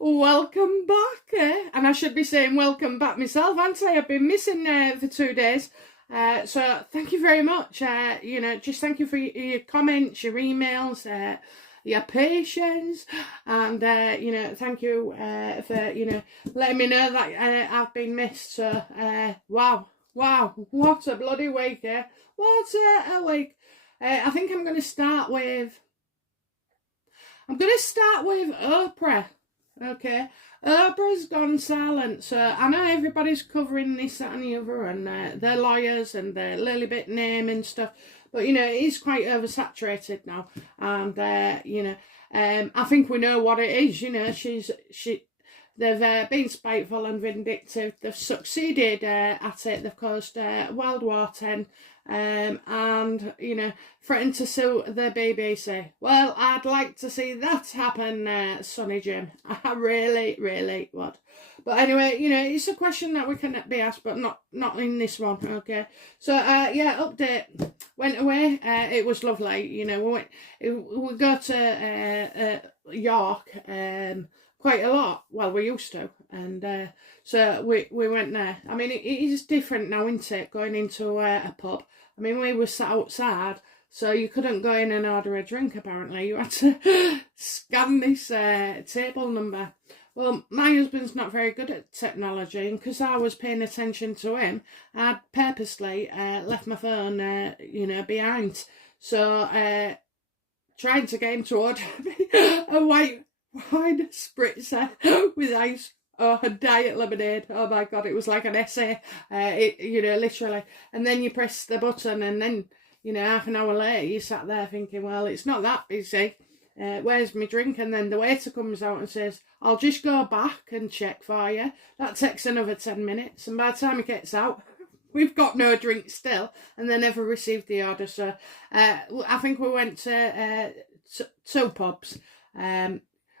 Welcome back, and I should be saying welcome back myself, aren't I? I've been missing for 2 days, so thank you very much. Just thank you for your comments, your emails, your patience, and thank you for letting me know that I've been missed. So wow, what a bloody week, what a week. I think I'm going to start with Oprah. Okay, Oprah's gone silent, so I know everybody's covering this, that and the other, and their lawyers and their little bit name and stuff, but it is quite oversaturated now, and I think we know what it is. They've been spiteful and vindictive. They've succeeded at it. They've caused World War X, and threatened to sue the BBC. Well, I'd like to see that happen, Sonny Jim. I really, really would. But anyway, it's a question that we can be asked, but not in this one. Okay. So update. Went away. It was lovely. We go to York. Quite a lot. Well, we used to, and so we went there. I mean, it is different now, isn't it, going into a pub? I mean, we were sat outside, so you couldn't go in and order a drink, apparently. You had to scan this table number. Well, my husband's not very good at technology, and because I was paying attention to him, I'd purposely left my phone, behind. So, trying to get him to order a white wine spritzer with ice or a diet lemonade. Oh my god, it was like an essay, literally. And then you press the button, and then half an hour later you sat there thinking, well, it's not that busy, where's my drink? And then the waiter comes out and says, I'll just go back and check for you. That takes another 10 minutes, and by the time he gets out, we've got no drink still, and they never received the order. So I think we went to 2 pubs.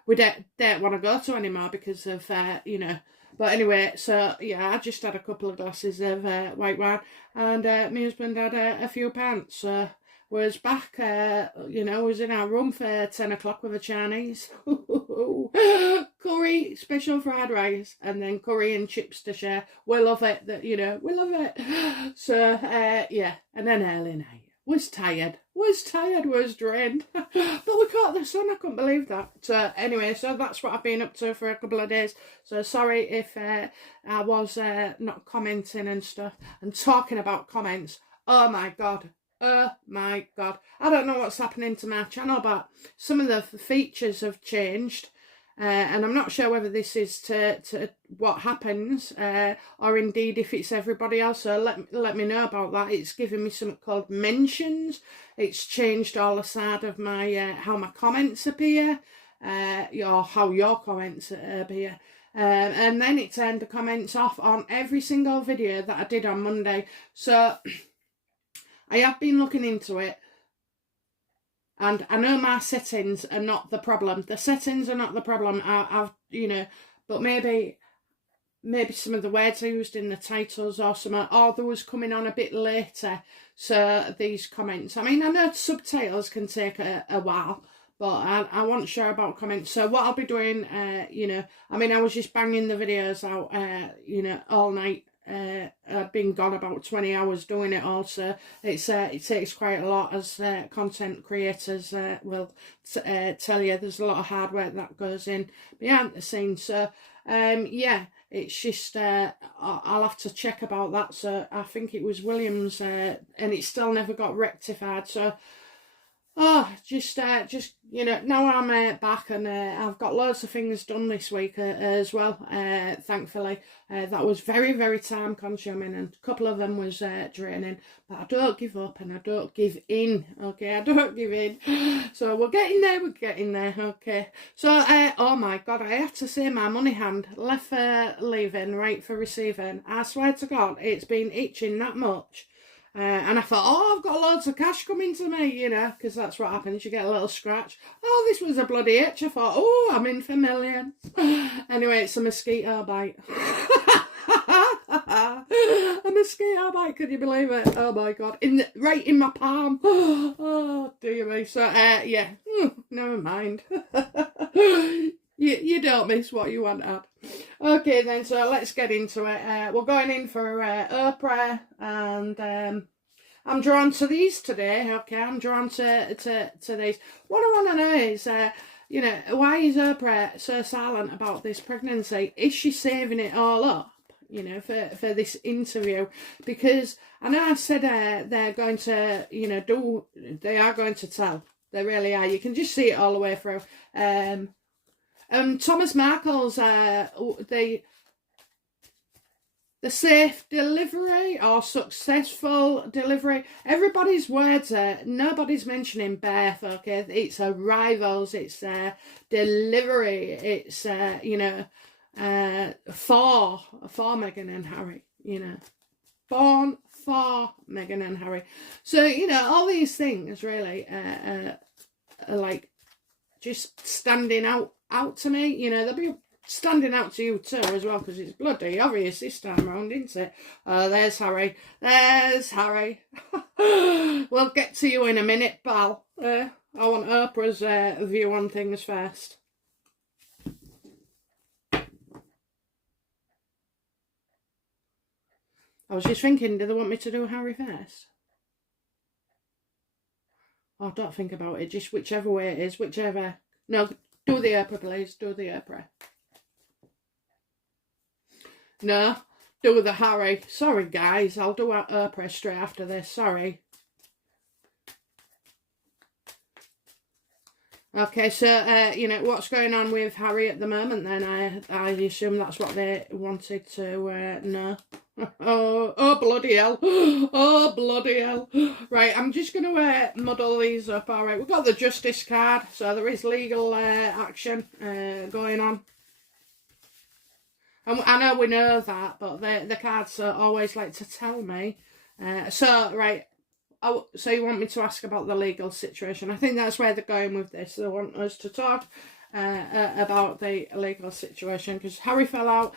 We don't want to go to anymore because of, But anyway, so, yeah, I just had a couple of glasses of white wine, and my husband had a few pints. So was back, was in our room for 10 o'clock with a Chinese. Curry, special fried rice, and then curry and chips to share. We love it, we love it. So, and then early night. Was tired, was drained, but we caught the sun. I couldn't believe that. So anyway, so that's what I've been up to for a couple of days. So sorry if I was not commenting and stuff, and talking about comments. Oh my god, I don't know what's happening to my channel, but some of the features have changed. And I'm not sure whether this is to what happens, or indeed if it's everybody else. So let me know about that. It's giving me something called mentions. It's changed all the side of my how my comments appear, or how your comments appear. And then it turned the comments off on every single video that I did on Monday. So I have been looking into it. And I know my settings are not the problem. The settings are not the problem. But maybe some of the words I used in the titles or there was coming on a bit later. So these comments. I mean, I know subtitles can take a while, but I wasn't sure about comments. So what I'll be doing, I was just banging the videos out, all night. I've been gone about 20 hours doing it all, so it takes quite a lot, as content creators will tell you. There's a lot of hard work that goes in behind the scenes. So it's just I'll have to check about that. So I think it was Williams, and it still never got rectified. So Oh, just you know, now I'm back, and I've got loads of things done this week as well. Thankfully, that was very, very time consuming, and a couple of them was draining. But I don't give up, and I don't give in. Okay, I don't give in. So we're getting there. We're getting there. Okay. So oh my God, I have to say my money hand left for leaving, right for receiving. I swear to God, it's been itching that much. And I thought, oh, I've got loads of cash coming to me, you know, because that's what happens. You get a little scratch. Oh, this was a bloody itch. I thought, oh, I'm in for millions. Anyway, it's a mosquito bite. A mosquito bite, can you believe it? Oh my God, right in my palm. Oh dear me. So yeah, never mind. You don't miss what you want at. Okay then, so let's get into it. We're going in for Oprah, and I'm drawn to these today. Okay, I'm drawn to these. What I want to know is, you know, why is Oprah so silent about this pregnancy? Is she saving it all up, you know, for this interview? Because I know I said they're going to, you know, they are going to tell. They really are. You can just see it all the way through. Thomas Markle's the safe delivery or successful delivery. Everybody's words are, nobody's mentioning birth, okay? It's arrivals, it's delivery, it's, you know, for Meghan and Harry, you know. Born for Meghan and Harry. So, you know, all these things really are like just standing out to me. You know, they'll be standing out to you too as well, because it's bloody obvious this time round, isn't it? There's Harry. There's Harry. We'll get to you in a minute, pal. I want Oprah's view on things first. I was just thinking, do they want me to do Harry first? Oh, don't think about it. Just whichever way it is, whichever. No, do the Oprah, please. Do the Oprah. No, do the Harry. Sorry, guys. I'll do Oprah straight after this. Sorry. Okay, so, you know, what's going on with Harry at the moment then? I assume that's what they wanted to know. Oh, bloody hell. Oh, bloody hell. Right, I'm just going to muddle these up. All right, we've got the justice card, so there is legal action going on. And I know we know that, but the cards always like to tell me. So, right. Oh, so you want me to ask about the legal situation? I think that's where they're going with this. They want us to talk about the legal situation, because Harry fell out,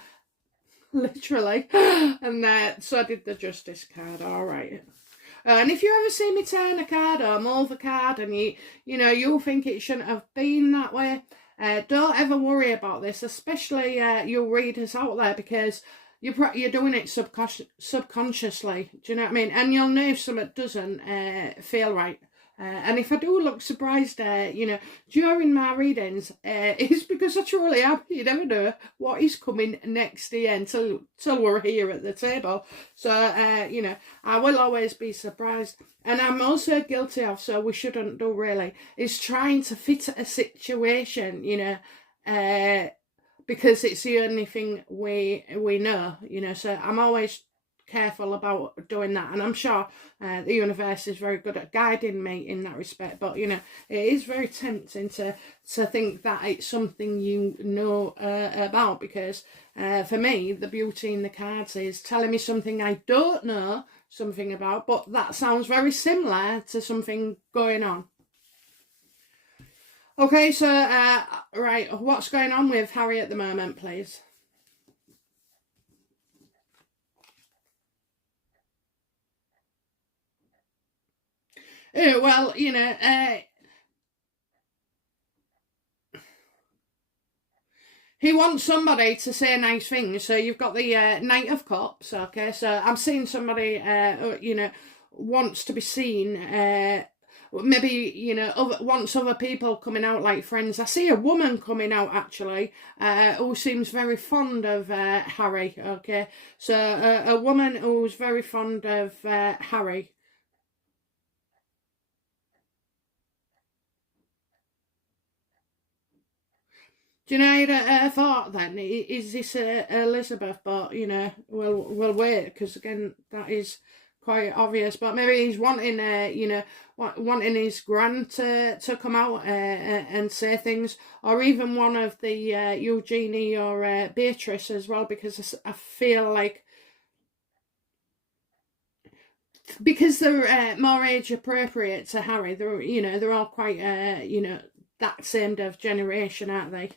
literally, and so did the justice card. All right. And if you ever see me turn a card or move a card, and you know you think it shouldn't have been that way, don't ever worry about this, especially you readers out there, because you're doing it subconsciously. Do you know what I mean? And you'll know if something doesn't feel right. And if I do look surprised, you know, during my readings, it's because I truly am. You never know what is coming next year until we're here at the table. So, you know, I will always be surprised. And I'm also guilty of, so we shouldn't do really, is trying to fit a situation, you know, because it's the only thing we know, you know. So I'm always careful about doing that, and I'm sure the universe is very good at guiding me in that respect. But you know, it is very tempting to think that it's something you know about, because for me, the beauty in the cards is telling me something I don't know something about, but that sounds very similar to something going on. Okay, so, right, what's going on with Harry at the moment, please? Well, you know, he wants somebody to say nice things. So you've got the Knight of Cups, okay? So I'm seeing somebody, you know, wants to be seen, maybe, you know, wants other people coming out, like friends. I see a woman coming out, actually, who seems very fond of Harry, okay? So a woman who's very fond of Harry. Do you know, I thought then, is this Elizabeth? But, you know, we'll wait, because again, that is quite obvious. But maybe he's wanting, you know, wanting his gran to come out and say things, or even one of the Eugenie or Beatrice as well, because I feel like, because they're more age appropriate to Harry, they're, you know, they're all quite, you know, that same of generation, aren't they?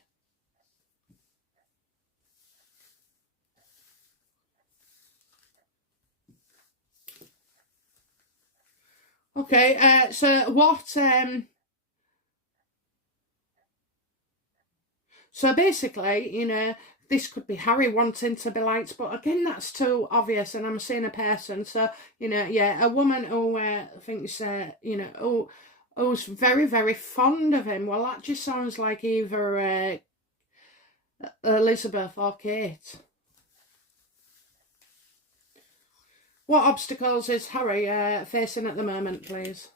Okay, so what, so basically, you know, this could be Harry wanting to be liked, but again, that's too obvious, and I'm seeing a person, so, you know, yeah, a woman who thinks, you know, who's very, very fond of him. Well, that just sounds like either Elizabeth or Kate. What obstacles is Harry facing at the moment, please?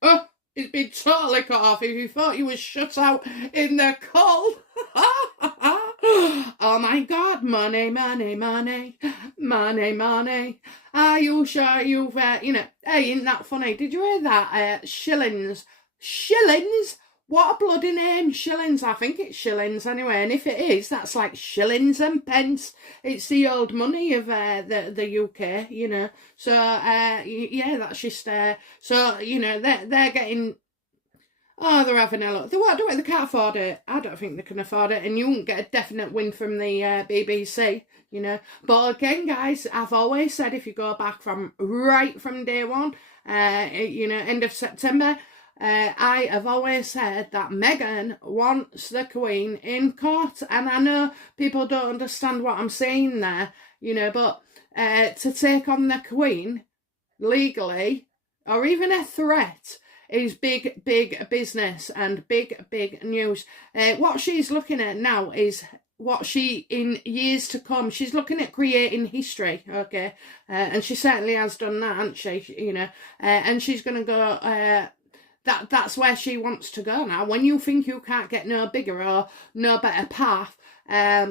Oh, he's been totally cut off. If you thought you was shut out in the cold. Oh my God, money, money, money, money, money. Are you sure you've, you know, hey, isn't that funny? Did you hear that? Shillings. Shillings? What a bloody name, Shillings. I think it's shillings anyway, and if it is, that's like shillings and pence. It's the old money of the UK, you know. So yeah, that's just so, you know, they're getting. Oh, they're having a look. They won't do it. They can't afford it. I don't think they can afford it, and you won't get a definite win from the BBC, you know. But again, guys, I've always said, if you go back from right from day one, you know, end of September. I have always said that Meghan wants the Queen in court, and I know people don't understand what I'm saying there, you know, but to take on the Queen legally, or even a threat, is big, big business and big, big news. What she's looking at now is what she, in years to come, she's looking at creating history, okay? And she certainly has done that, hasn't she? You know, and she's going to go... That's where she wants to go now. When you think you can't get no bigger or no better path,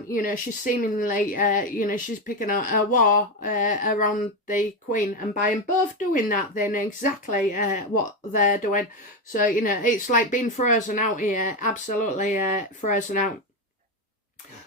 you know, she's seemingly, you know, she's picking a war around the Queen, and by them both doing that, then exactly what they're doing. So, you know, it's like being frozen out here, absolutely frozen out.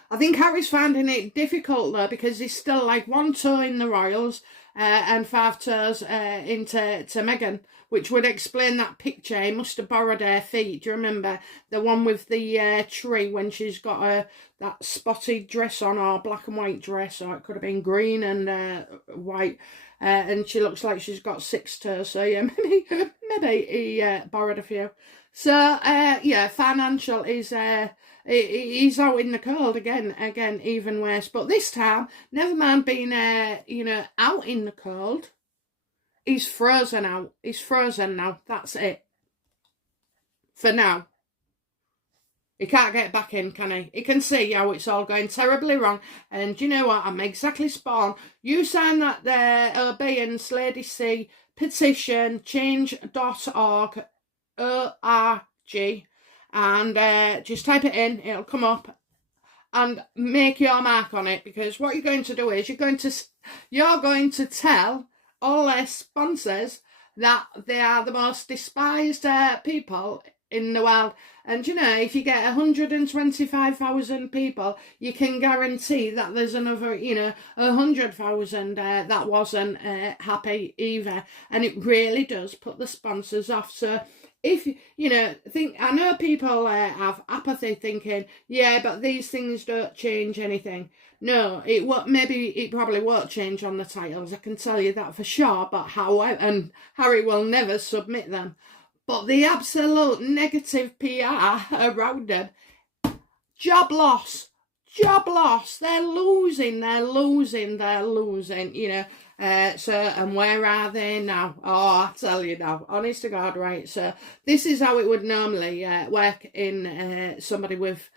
I think Harry's finding it difficult though, because he's still like one toe in the royals and 5 toes into Meghan, which would explain that picture. He must have borrowed her feet. Do you remember the one with the tree when she's got that spotted dress on, or black and white dress, or it could have been green and white, and she looks like she's got 6 toes. So yeah, maybe he borrowed a few. So yeah, financial is he's out in the cold again, even worse. But this time, never mind being you know, out in the cold, he's frozen out. He's frozen now. That's it. For now. He can't get back in, can he? He can see how it's all going terribly wrong. And you know what? I'm exactly spot on. You sign that there Obeyance Lady C petition, change.org, ORG, and just type it in. It'll come up, and make your mark on it, because what you're going to do is you're going to tell all their sponsors that they are the most despised people in the world. And you know, if you get 125,000 people, you can guarantee that there's another, you know, 100,000 that wasn't happy either. And it really does put the sponsors off. So if you know, I know people have apathy, thinking, yeah, but these things don't change anything. No, it won't. Maybe it probably won't change on the titles, I can tell you that for sure. But however, and Harry will never submit them. But the absolute negative PR around them, job loss. They're losing, you know. So, and where are they now? Oh, I tell you now, honest to God, right? So this is how it would normally work in somebody with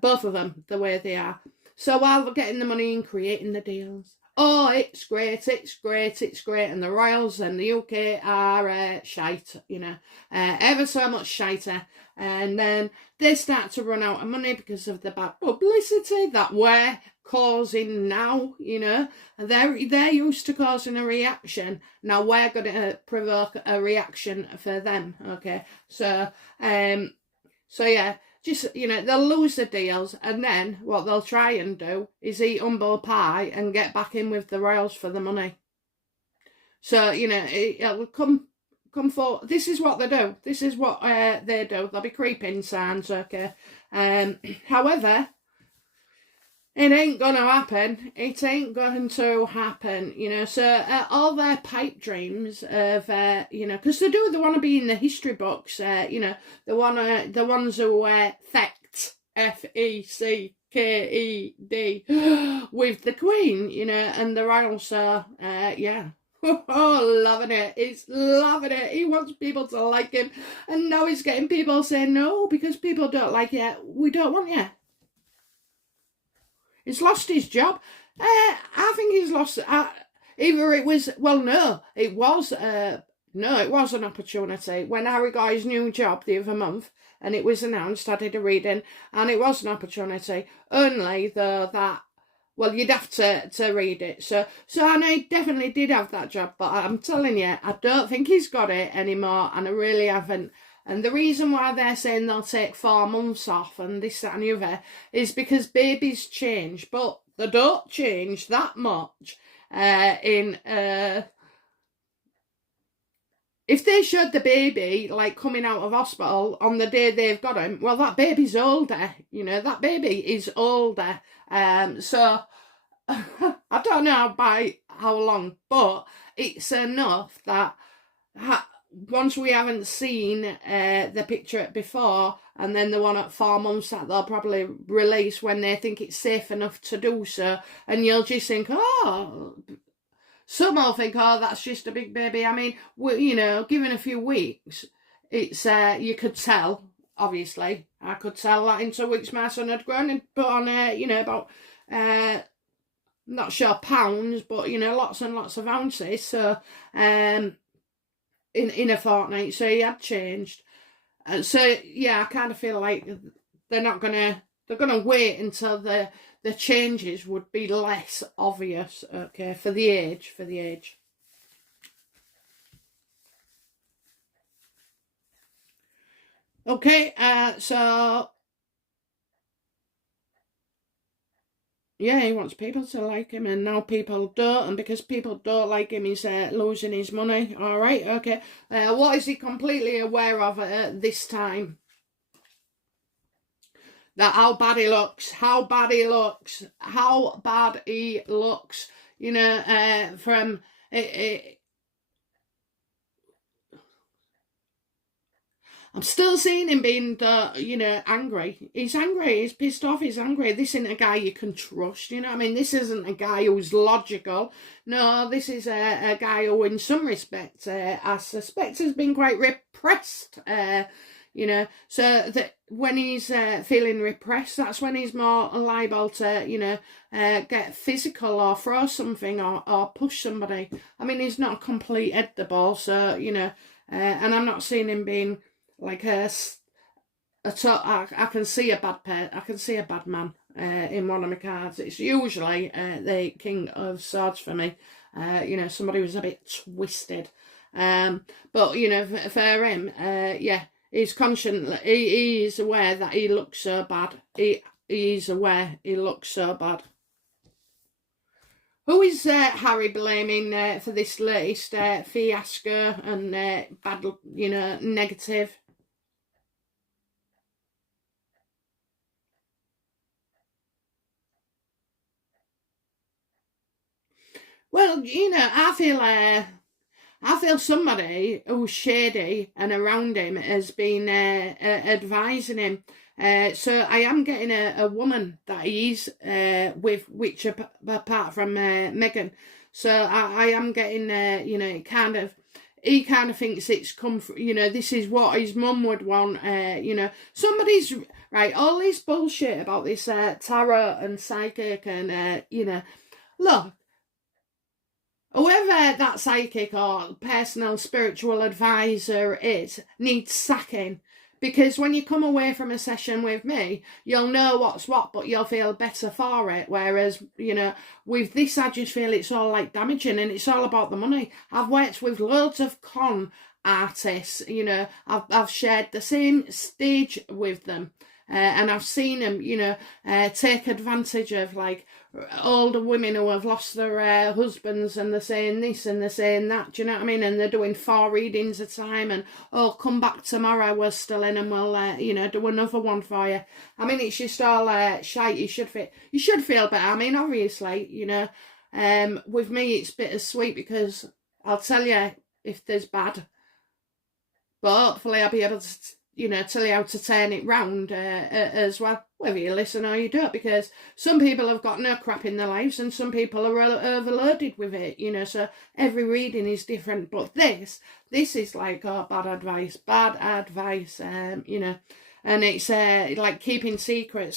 both of them the way they are. So while they're getting the money and creating the deals, oh, it's great, and the Royals and the UK are shite, you know, ever so much shiter. And then they start to run out of money because of the bad publicity that we're causing now, you know. They're used to causing a reaction. Now we're going to provoke a reaction for them, okay? So yeah, just, you know, they'll lose the deals, and then what they'll try and do is eat humble pie and get back in with the royals for the money. So, you know, it'll come forward. This is what they do. This is what they do. They'll be creeping signs, okay? However, it ain't going to happen. It ain't going to happen, you know. So all their pipe dreams of, you know, because they want to be in the history books, you know, the ones who fecked, F-E-C-K-E-D, with the Queen, you know, and the royals, yeah. Oh, loving it. He's loving it. He wants people to like him. And now he's getting people saying no, because people don't like you. We don't want you. He's lost his job. I think he's lost. Either it was, well, no, it was an opportunity. When Harry got his new job the other month and it was announced, I did a reading, and it was an opportunity. Only though that, well, you'd have to read it. So and I definitely did have that job, but I'm telling you, I don't think he's got it anymore, and I really haven't. And the reason why they're saying they'll take 4 months off and this, that and the other is because babies change, but they don't change that much. If they showed the baby, like, coming out of hospital on the day they've got him, well, that baby's older, you know, that baby is older. So I don't know by how long, but it's enough that once we haven't seen the picture before, and then the one at 4 months that they'll probably release when they think it's safe enough to do so, and you'll just think, oh, some will think, oh, that's just a big baby. I mean, you know, given a few weeks, it's you could tell, obviously, I could tell that in 2 weeks my son had grown and put on, you know, about, not sure pounds, but, you know, lots and lots of ounces. So, in a fortnight, so he had changed. So yeah, I kind of feel like they're gonna wait until the changes would be less obvious, okay, for the age. Okay, so yeah, he wants people to like him, and now people don't, and because people don't like him, he's losing his money. All right, okay. What is he completely aware of at this time? That how bad he looks, you know, from I'm still seeing him being, you know, angry. He's angry. He's pissed off. He's angry. This isn't a guy you can trust. You know what I mean? This isn't a guy who's logical. No, this is a guy who, in some respects, I suspect has been quite repressed. You know, so that when he's feeling repressed, that's when he's more liable to, you know, get physical or throw something or push somebody. I mean, he's not a complete head the ball, so, you know, and I'm not seeing him being like I can see a bad man in one of my cards. It's usually the King of Swords for me. You know, somebody who's a bit twisted. But, you know, for him, yeah, he's conscious. He is aware that he looks so bad. He's aware he looks so bad. Who is Harry blaming for this latest fiasco and bad, you know, negative? Well, you know, I feel somebody who's shady and around him has been advising him. So I am getting a woman that he's with, which apart from Meghan. So I am getting, you know, he kind of thinks it's come from, you know, this is what his mum would want. You know, somebody's, right, all this bullshit about this tarot and psychic and, you know, look, whoever that psychic or personal spiritual advisor is needs sacking, Because when you come away from a session with me, you'll know what's what, but you'll feel better for it. Whereas, you know, with this, I just feel it's all like damaging, and it's all about the money. I've worked with loads of con artists, you know, I've shared the same stage with them. And I've seen them, you know, take advantage of like older women who have lost their husbands, and they're saying this and they're saying that, do you know what I mean? And they're doing 4 readings a time, and come back tomorrow, we're still in, and we'll you know, do another one for you. I mean, it's just all shite. You should feel better. I mean, obviously, you know, with me it's bittersweet, because I'll tell you if there's bad, but hopefully I'll be able to, you know, tell you how to turn it round as well, whether you listen or you don't, because some people have got no crap in their lives, and some people are overloaded with it, you know, so every reading is different. But this is like, bad advice, you know, and it's like keeping secrets.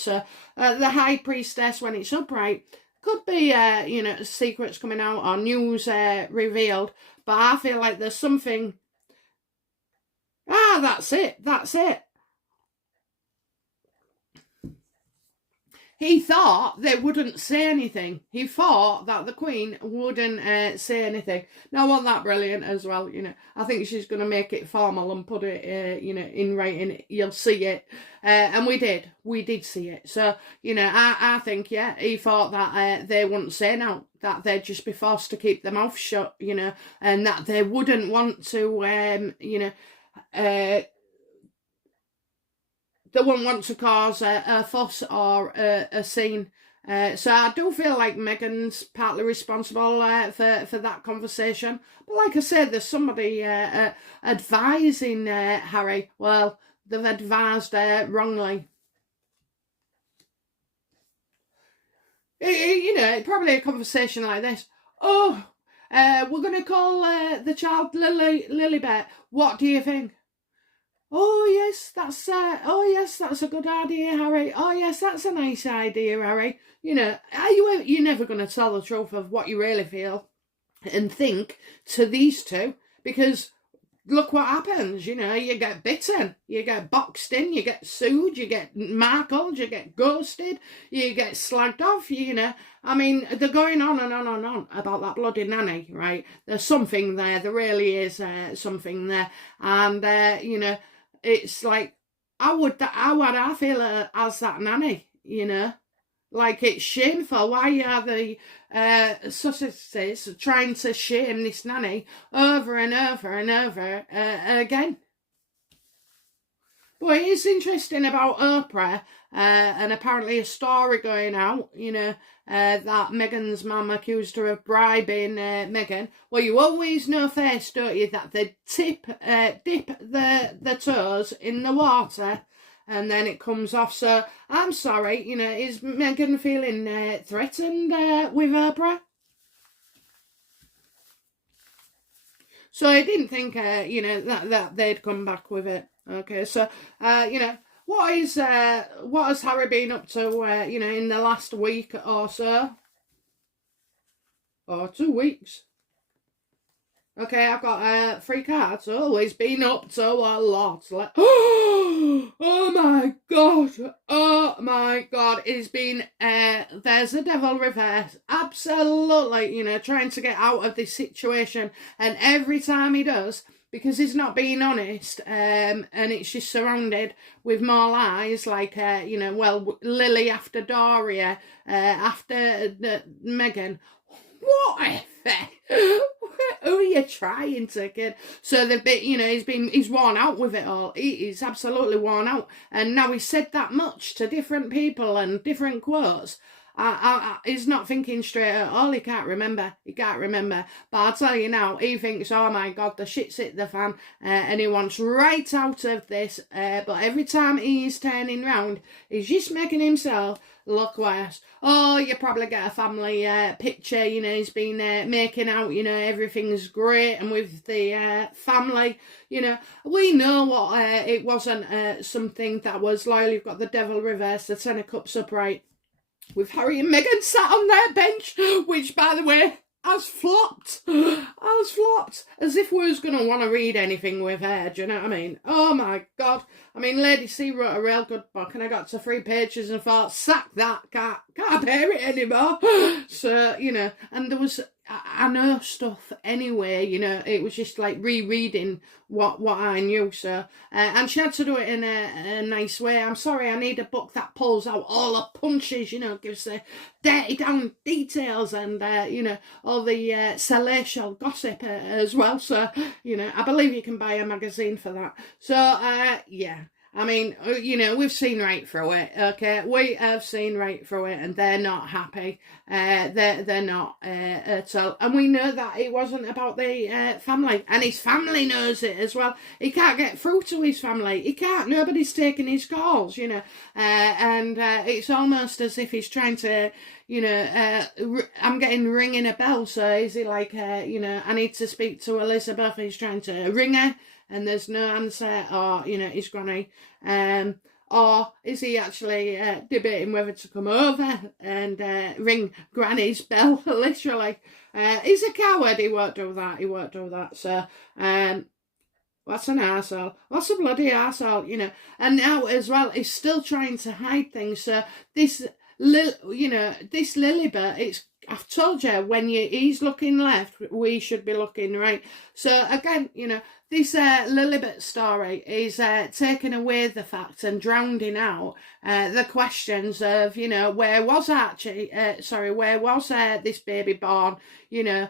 So the High Priestess, when it's upright, could be, you know, secrets coming out or news revealed, but I feel like there's something. That's it. He thought they wouldn't say anything. He thought that the Queen wouldn't say anything. Now, wasn't that brilliant as well? You know, I think she's going to make it formal and put it, you know, in writing. You'll see it. And we did see it. So, you know, I think, yeah, he thought that they wouldn't say now, that they'd just be forced to keep their mouth shut, you know, and that they wouldn't want to, you know, they wouldn't want to cause a fuss or a scene. So I do feel like Meghan's partly responsible for that conversation. But like I said, there's somebody advising Harry. Well, they've advised wrongly. You know, probably a conversation like this. We're going to call the child Lilibet. What do you think? Oh yes, that's a good idea, Harry. Oh yes, that's a nice idea, Harry. You know, you're never going to tell the truth of what you really feel and think to these two, because look what happens. You know, you get bitten, you get boxed in, you get sued, you get markled, you get ghosted, you get slagged off. You know, I mean, they're going on and on and on about that bloody nanny, right? There's something there. There really is something there, and you know. It's like, how would I feel as that nanny, you know? Like, it's shameful. Why are the Sussexes trying to shame this nanny over and over and over again? But it is interesting about Oprah, and apparently a story going out, you know, that Meghan's mum accused her of bribing Meghan. Well, you always know first, don't you, that they dip the toes in the water, and then it comes off. So I'm sorry, you know, is Meghan feeling threatened with Oprah? So I didn't think, you know, that they'd come back with it. Okay, so, you know, what has Harry been up to, you know, in the last week or so? Or 2 weeks? Okay, I've got 3 cards. Oh, he's been up to a lot. Oh my god, it's been, there's the devil reverse. Absolutely, you know, trying to get out of this situation. And every time he does, because he's not being honest, and it's just surrounded with more lies, like, you know, well, Lily after Doria, after Meghan. Whatever. Who are you trying to kid? So they've been, you know, he's worn out with it all. He's absolutely worn out. And now he's said that much to different people and different quotes. He's not thinking straight at all. He can't remember. But I'll tell you now, he thinks, oh my God, the shit's hit the fan, and he wants right out of this. But every time he's turning round, he's just making himself look worse. Oh, you probably get a family picture, you know, he's been making out, you know, everything's great, and with the family, you know, we know what it wasn't something that was loyal. You've got the devil reverse, the 10 of cups upright, with Harry and Meghan sat on their bench, which, by the way, has flopped. Has flopped. As if we was going to want to read anything with her, do you know what I mean? Oh my God. I mean, Lady C wrote a real good book and I got to 3 pages and thought, sack that, can't bear it anymore. So, you know, and there was, I know stuff anyway, you know, it was just like rereading what I knew, so, and she had to do it in a nice way. I'm sorry, I need a book that pulls out all the punches, you know, gives the dirty down details and, you know, all the salacious gossip as well, so, you know, I believe you can buy a magazine for that. So, yeah. I mean, you know, we've seen right through it, okay? We have seen right through it, and they're not happy. They're not at all. And we know that it wasn't about the family, and his family knows it as well. He can't get through to his family. He can't. Nobody's taking his calls, you know. And it's almost as if he's trying to, you know, I'm getting ringing a bell, so is he like, you know, I need to speak to Elizabeth, he's trying to ring her, and there's no answer, or, you know, his granny, or is he actually debating whether to come over and ring granny's bell, literally. He's a coward, he won't do that, so, what's an arsehole? What's a bloody arsehole, you know, and now as well, he's still trying to hide things, so this, you know, this Lilibet, it's, I've told you, when he's looking left, we should be looking right. So again, you know, this Lilibet story is taking away the facts and drowning out the questions of, you know, where was Archie, where was this baby born, you know,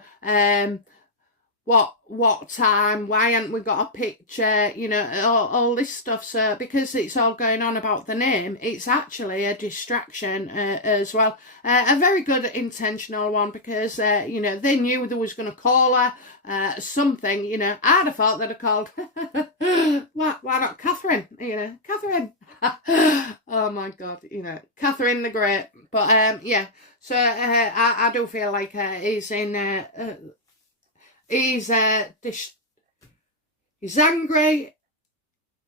what time, why haven't we got a picture, you know, all this stuff. So because it's all going on about the name, it's actually a distraction as well, a very good intentional one, because you know, they knew they was going to call her something, you know. I'd have thought they'd have called why not Catherine, you know, Catherine. Oh my God, you know, Catherine the Great. But yeah, so I do feel like he's in he's angry,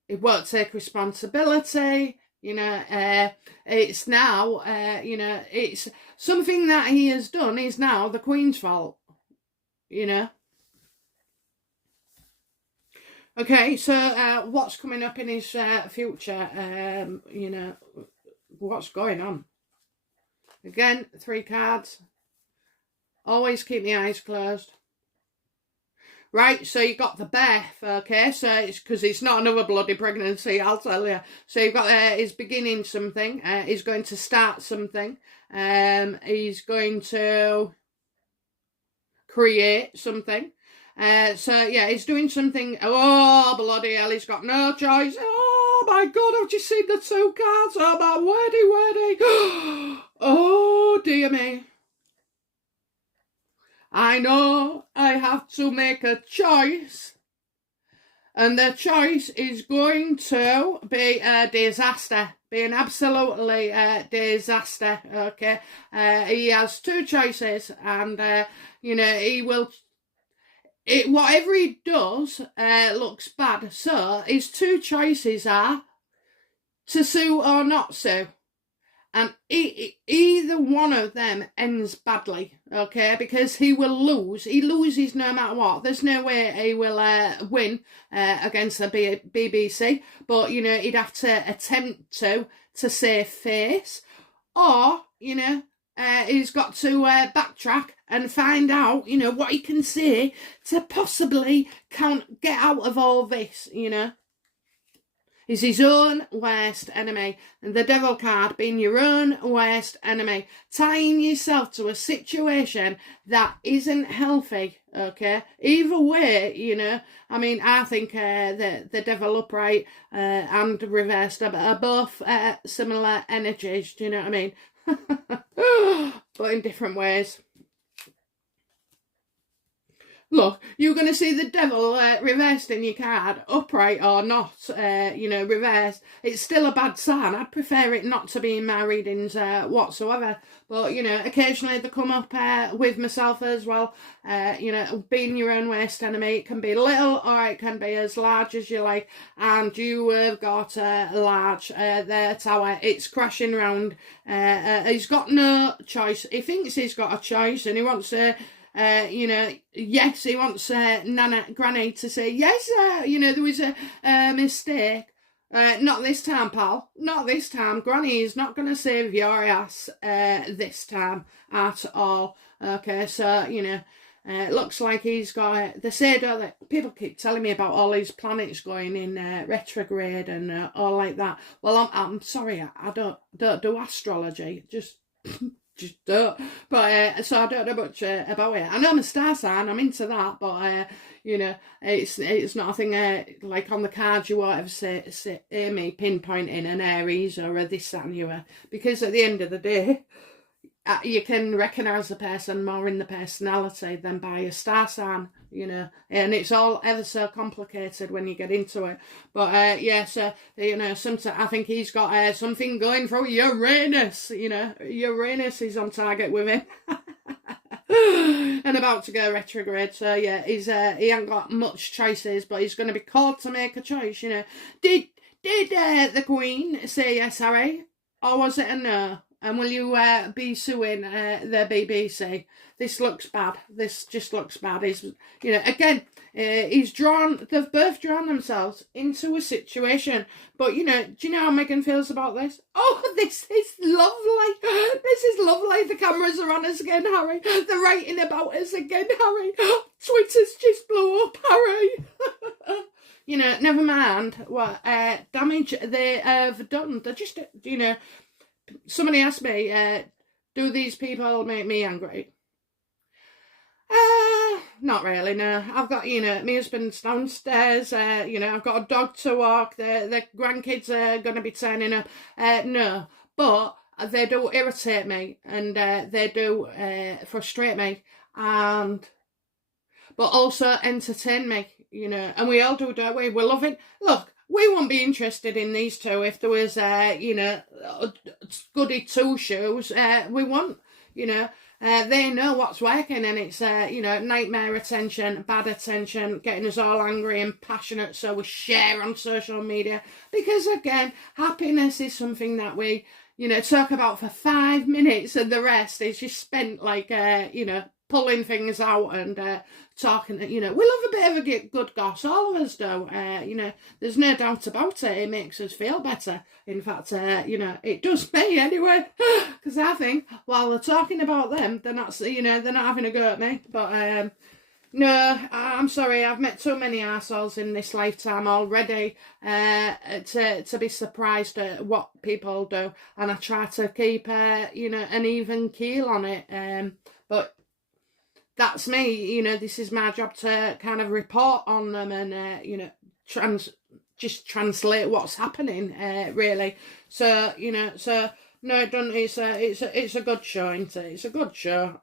he won't take responsibility, you know, it's now, you know, it's something that he has done is now the Queen's fault, you know. Okay, so what's coming up in his future, you know, what's going on? Again, 3 cards, always keep the eyes closed. Right, so you got the birth, okay, so it's because it's not another bloody pregnancy, I'll tell you. So you've got, he's beginning something, he's going to start something, he's going to create something. So yeah, he's doing something. Oh, bloody hell, he's got no choice. Oh my God, I've just seen the 2 cards. Oh my wordy. Oh dear me. I know I have to make a choice, and the choice is going to be a disaster, be an absolutely disaster, okay? He has 2 choices, and, you know, he will, whatever he does looks bad, so his 2 choices are to sue or not sue. And either one of them ends badly, okay? Because he will lose. He loses no matter what. There's no way he will win against the BBC. But, you know, he'd have to attempt to save face. Or, you know, he's got to backtrack and find out, you know, what he can say to possibly get out of all this, you know. Is his own worst enemy, and the devil card being your own worst enemy, tying yourself to a situation that isn't healthy, okay? Either way, you know, I mean, I think the devil upright and reversed are both similar energies, do you know what I mean? But in different ways. Look, you're going to see the devil reversed in your card, upright or not, you know, reversed. It's still a bad sign. I'd prefer it not to be in my readings whatsoever. But, you know, occasionally they come up with myself as well. You know, being your own worst enemy, it can be little or it can be as large as you like. And you have got a large their tower. It's crashing round. He's got no choice. He thinks he's got a choice and he wants to You know, yes, he wants Nana Granny to say, yes, you know, there was a mistake. Not this time, pal. Not this time. Granny is not going to save your ass this time at all. Okay, so, you know, it looks like he's got... they say, don't they? People keep telling me about all these planets going in retrograde and all like that. Well, I'm sorry, I don't do astrology. Just don't. But so I don't know much about it. I know I'm a star sign. I'm into that, but you know, it's not a thing like on the cards you won't ever hear me pinpointing an Aries or a this, that and the other, because at the end of the day, you can recognise the person more in the personality than by a star sign, you know, and it's all ever so complicated when you get into it. But yeah, so, you know, sometimes I think he's got something going for Uranus, you know, Uranus is on target with him. And about to go retrograde, so yeah, he ain't got much choices, but he's going to be called to make a choice, you know. Did the Queen say yes, Harry, or was it a no? And will you be suing the BBC? This looks bad. This just looks bad. He's, you know, again, they've both drawn themselves into a situation. But, you know, do you know how Meghan feels about this? Oh, this is lovely. This is lovely. The cameras are on us again, Harry. They're writing about us again, Harry. Twitter's just blew up, Harry. You know, never mind what damage they have done. They're just, you know... Somebody asked me, do these people make me angry? Not really, no. I've got, you know, my husband's downstairs, you know, I've got a dog to walk, the grandkids are going to be turning up. No, but they do irritate me, and they do frustrate me, but also entertain me, you know, and we all do, don't we? We're loving... Look, we wouldn't be interested in these two if there was, you know, goody two-shoes. We won't, you know. They know what's working, and it's, you know, nightmare attention, bad attention, getting us all angry and passionate so we share on social media. Because, again, happiness is something that we, you know, talk about for 5 minutes, and the rest is just spent, like, you know, pulling things out and talking, you know. We love a bit of a good goss, all of us do, you know, there's no doubt about it. It makes us feel better. In fact, you know, it does me anyway, because I think while they're talking about them, they're not, you know, they're not having a go at me. But no, I'm sorry, I've met too many arseholes in this lifetime already to be surprised at what people do, and I try to keep, you know, an even keel on it, but that's me, you know. This is my job to kind of report on them and, you know, just translate what's happening, really. So, you know, so, no, it doesn't, it's a good show, isn't it? It's a good show.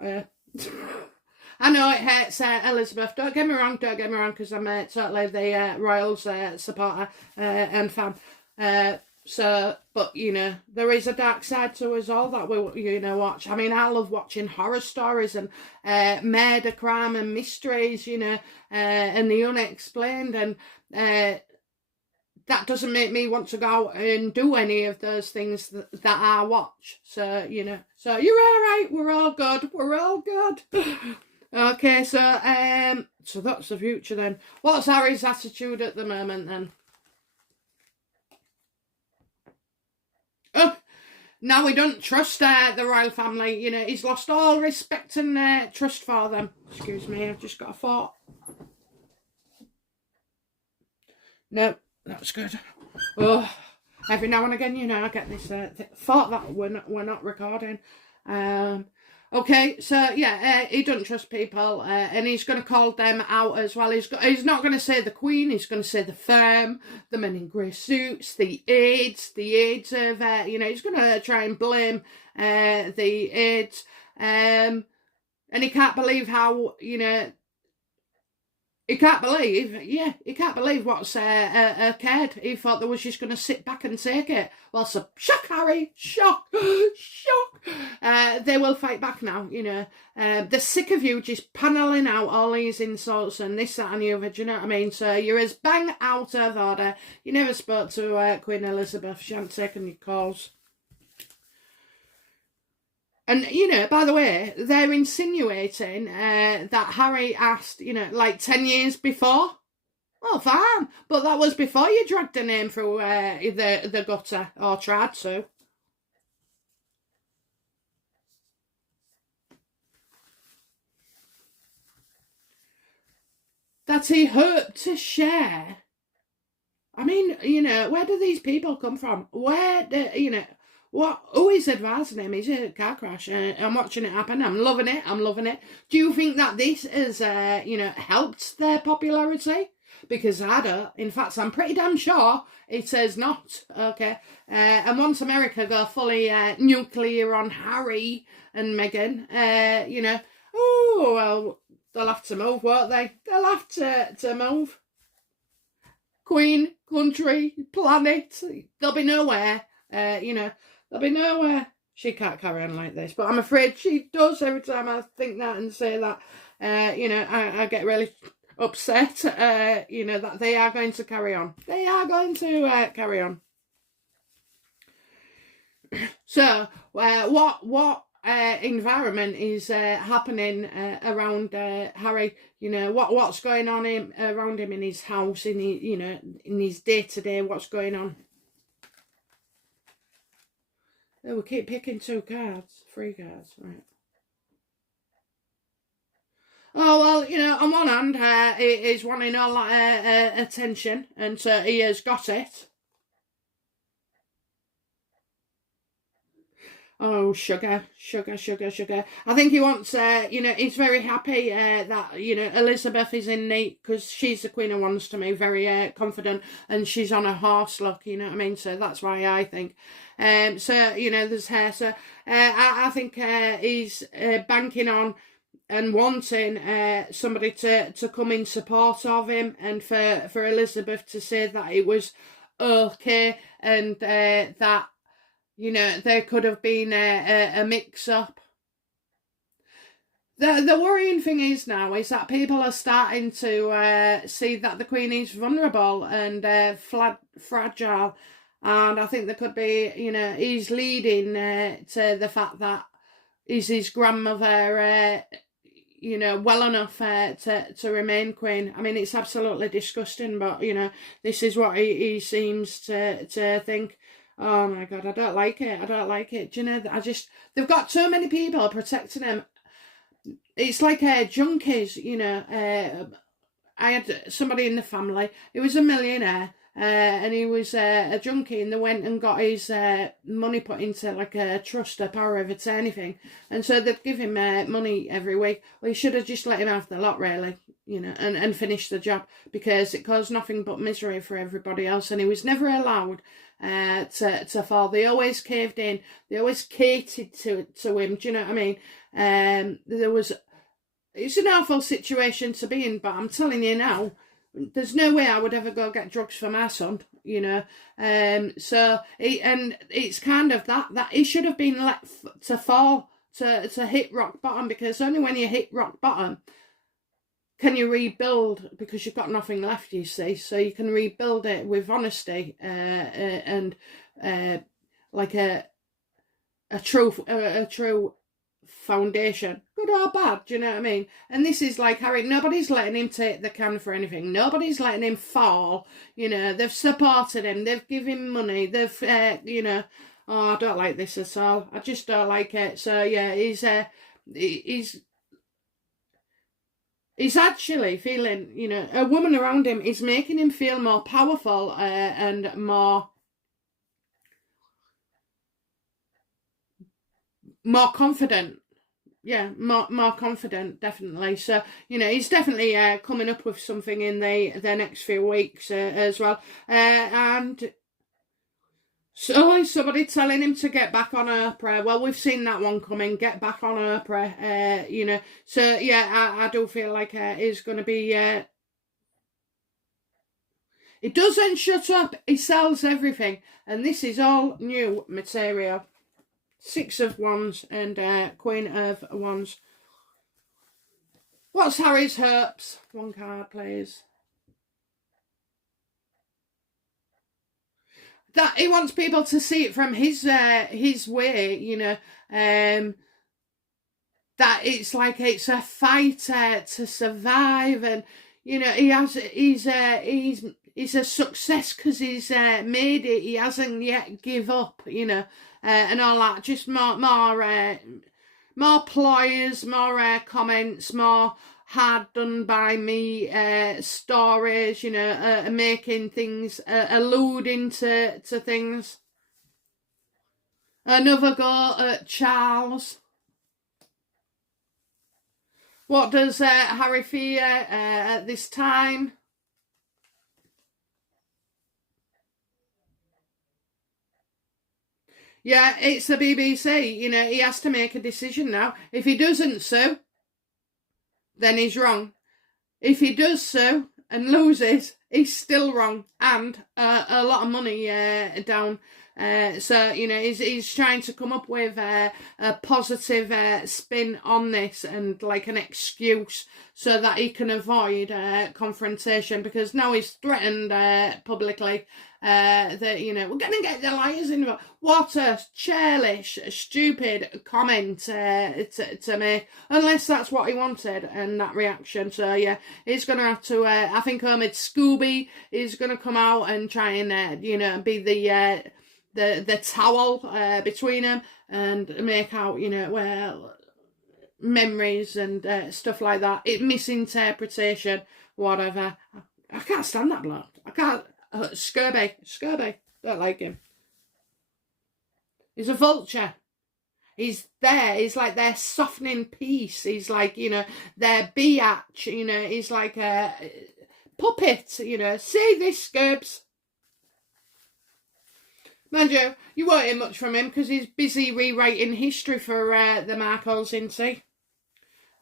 I know it hurts Elizabeth, don't get me wrong, because I'm totally the Royals supporter and fan. So, but, you know, there is a dark side to us all that we, you know, watch. I mean, I love watching horror stories and murder, crime and mysteries, you know, and the unexplained, and that doesn't make me want to go out and do any of those things that I watch. So, you know, so you're all right, we're all good. Okay, so that's the future then. What's Harry's attitude at the moment then? Oh, now we don't trust the royal family. You know, he's lost all respect and trust for them. Excuse me, I've just got a thought. No, that's good. Oh, every now and again, you know, I get this thought that we're not recording. Okay, so yeah, he doesn't trust people, and he's going to call them out as well. He's not going to say the Queen. He's going to say the firm, the men in grey suits, the aides of, you know, he's going to try and blame the aides, and he can't believe how, you know, he can't believe what's occurred. He thought they was just going to sit back and take it. Well, so, shock, Harry, shock. They will fight back now, you know. They're sick of you just panelling out all these insults and this, that and the other, do you know what I mean? So you're as bang out of order. You never spoke to Queen Elizabeth. She hadn't taken your calls. And, you know, by the way, they're insinuating that Harry asked, you know, like 10 years before. Well, fine. But that was before you dragged her name through the gutter, or tried to. That he hoped to share. I mean, you know, where do these people come from? Where do, you know, who is advising him? Is it a car crash? I'm watching it happen. I'm loving it. I'm loving it. Do you think that this has, you know, helped their popularity? Because I don't. In fact, I'm pretty damn sure it has not. Okay. And once America go fully nuclear on Harry and Meghan, you know, oh, well, they'll have to move, won't they? They'll have to move. Queen, country, planet, there'll be nowhere, you know, there'll be nowhere. She can't carry on like this, but I'm afraid she does every time I think that and say that, you know, I get really upset, you know, that they are going to carry on. They are going to carry on. So, what environment is happening around Harry? You know, what's going on around him in his house, in his, you know, in his day-to-day, what's going on? Oh, we keep picking 2 cards, 3 cards, right. Oh, well, you know, on one hand, he's wanting all that attention, and so he has got it. Oh, sugar. I think he wants, you know, he's very happy that, you know, Elizabeth is in neat, because she's the Queen of Wands to me, very confident, and she's on a horse, look, you know what I mean? So that's why I think. So, you know, there's her. So I think he's banking on and wanting somebody to come in support of him, and for Elizabeth to say that it was okay, and that, you know, there could have been a mix-up. The worrying thing is now is that people are starting to see that the Queen is vulnerable and fragile, and I think there could be, you know, he's leading to the fact that is his grandmother, you know, well enough to remain Queen. I mean, it's absolutely disgusting, but, you know, this is what he seems to think. Oh my God, I don't like it. I don't like it. Do you know, they've got so many people protecting him. It's like junkies, you know. I had somebody in the family, he was a millionaire, and he was a junkie, and they went and got his money put into like a trust, a power of attorney thing, and so they'd give him money every week. Well, you should have just let him have the lot, really, you know, and finish the job, because it caused nothing but misery for everybody else, and he was never allowed to fall. They always caved in. They always catered to him. Do you know what I mean? It's an awful situation to be in, but I'm telling you now, there's no way I would ever go get drugs for my son, you know. So it's kind of that he should have been let to fall, to hit rock bottom, because only when you hit rock bottom can you rebuild, because you've got nothing left, you see. So you can rebuild it with honesty and like a true foundation, good or bad, do you know what I mean? And this is like Harry, nobody's letting him take the can for anything, nobody's letting him fall, you know. They've supported him, they've given him money, they've you know. Oh, I don't like this at all, I just don't like it. So yeah, he's actually feeling, you know, a woman around him is making him feel more powerful and more confident. Yeah, more confident, definitely. So, you know, he's definitely coming up with something in the next few weeks as well. And so is somebody telling him to get back on Oprah. Well, we've seen that one coming. Get back on Oprah. You know, so yeah, I do feel like he's going to be. He doesn't shut up. He sells everything, and this is all new material. 6 of Wands and Queen of Wands. What's Harry's hopes? 1 card, please. That he wants people to see it from his way, you know. that it's like it's a fight to survive, and you know he's a success because he's made it. He hasn't yet give up, you know, and all that. Just more ploys, more comments, more hard done by me stories, you know, making things, alluding to things. Another go at Charles. What does Harry fear at this time? Yeah, it's the BBC. You know, he has to make a decision now. If he doesn't sue, then he's wrong. If he does sue and loses, he's still wrong, and a lot of money down. So, you know, he's trying to come up with a positive spin on this and like an excuse so that he can avoid confrontation, because now he's threatened publicly that, you know, we're going to get the liars involved. What a churlish, stupid comment to make, unless that's what he wanted and that reaction. So, yeah, he's going to have to, I think Ahmed Scooby is going to come out and try and, you know, be the towel between them and make out, you know, well, memories and stuff like that. Misinterpretation, whatever. I can't stand that bloke. I can't. Scurby. Don't like him. He's a vulture. He's there. He's like their softening piece. He's like, you know, their biatch. You know, he's like a puppet. You know, say this, Scurbs. Mind you won't hear much from him because he's busy rewriting history for the Markles, isn't he?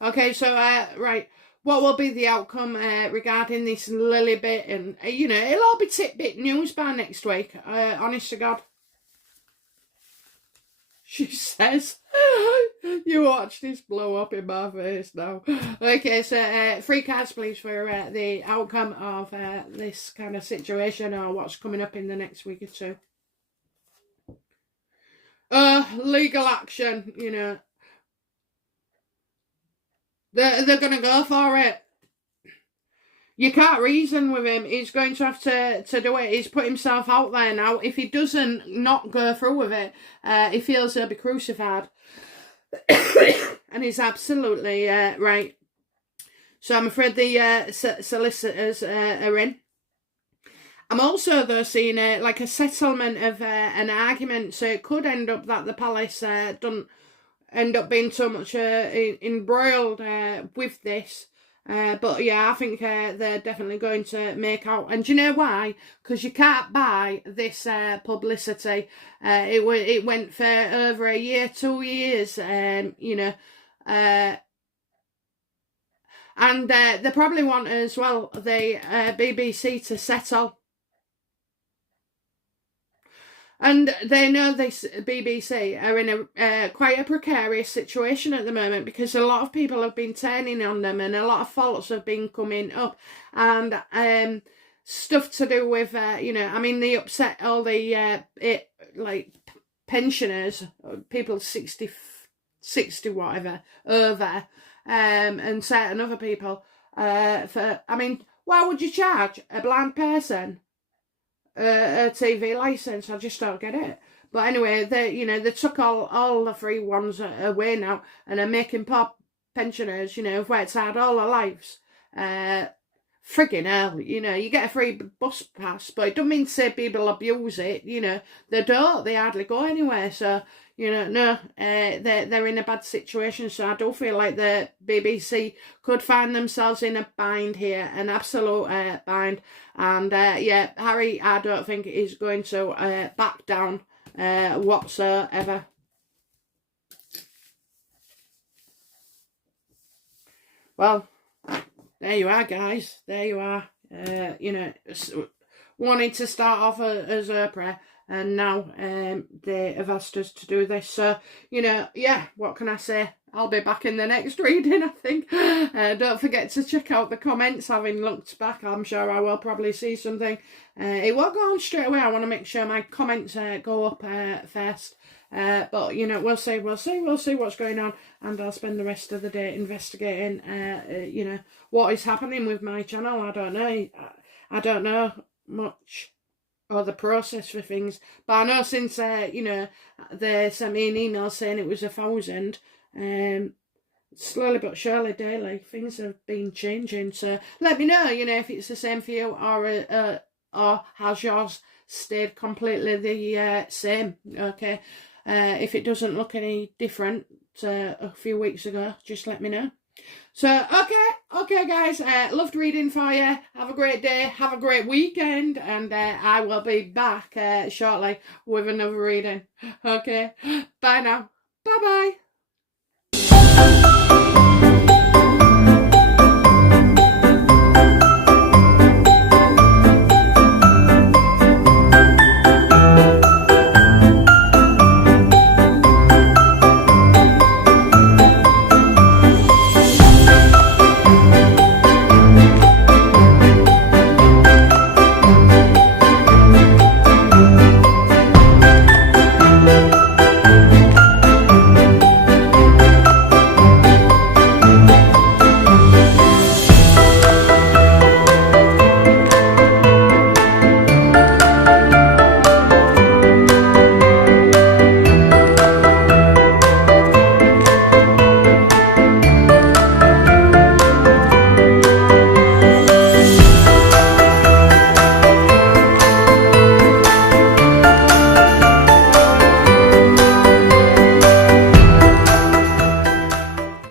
Okay, so, right, what will be the outcome regarding this Lily bit? And, you know, it'll all be tidbit news by next week, honest to God. She says, you watch this blow up in my face now. Okay, so 3 cards, please, for the outcome of this kind of situation or what's coming up in the next week or two. Legal action, you know. They're going to go for it. You can't reason with him. He's going to have to do it. He's put himself out there now. If he doesn't not go through with it, he feels he'll be crucified. And he's absolutely right. So I'm afraid the solicitors are in. I'm also, though, seeing like a settlement of an argument. So it could end up that the palace don't end up being so much embroiled with this. But yeah, I think they're definitely going to make out. And do you know why? Because you can't buy this publicity. It went for over a year, 2 years, you know. And they probably want as well the BBC to settle. And they know this BBC are in a quite a precarious situation at the moment, because a lot of people have been turning on them and a lot of faults have been coming up, and stuff to do with, you know, I mean, they upset all the like pensioners, people 60 whatever, over, and certain other people for, I mean, why would you charge a blind person a TV license? I just don't get it. But anyway, they took all the free ones away now, and are making poor pensioners, you know, who've worked hard all their lives. Friggin' hell, you know, you get a free bus pass, but it doesn't mean to say people abuse it, you know. They don't, they hardly go anywhere. So, you know, no, they're in a bad situation. So I do feel like the BBC could find themselves in a bind here, an absolute bind. And yeah, Harry, I don't think is going to back down whatsoever. Well, there you are, guys. There you are. You know, wanting to start off as Oprah, and now they have asked us to do this. So, you know, yeah, what can I say? I'll be back in the next reading, I think. Don't forget to check out the comments. Having looked back, I'm sure I will probably see something. It won't go on straight away. I want to make sure my comments go up first. But, you know, we'll see what's going on. And I'll spend the rest of the day investigating, you know, what is happening with my channel. I don't know. I don't know much or the process for things. But I know since, you know, they sent me an email saying it was 1,000, slowly but surely daily things have been changing. So let me know, you know, if it's the same for you, or has yours stayed completely the same. Okay, if it doesn't look any different a few weeks ago, just let me know. So okay guys, loved reading for you. Have a great day, have a great weekend, and I will be back shortly with another reading. Okay, bye now, bye bye.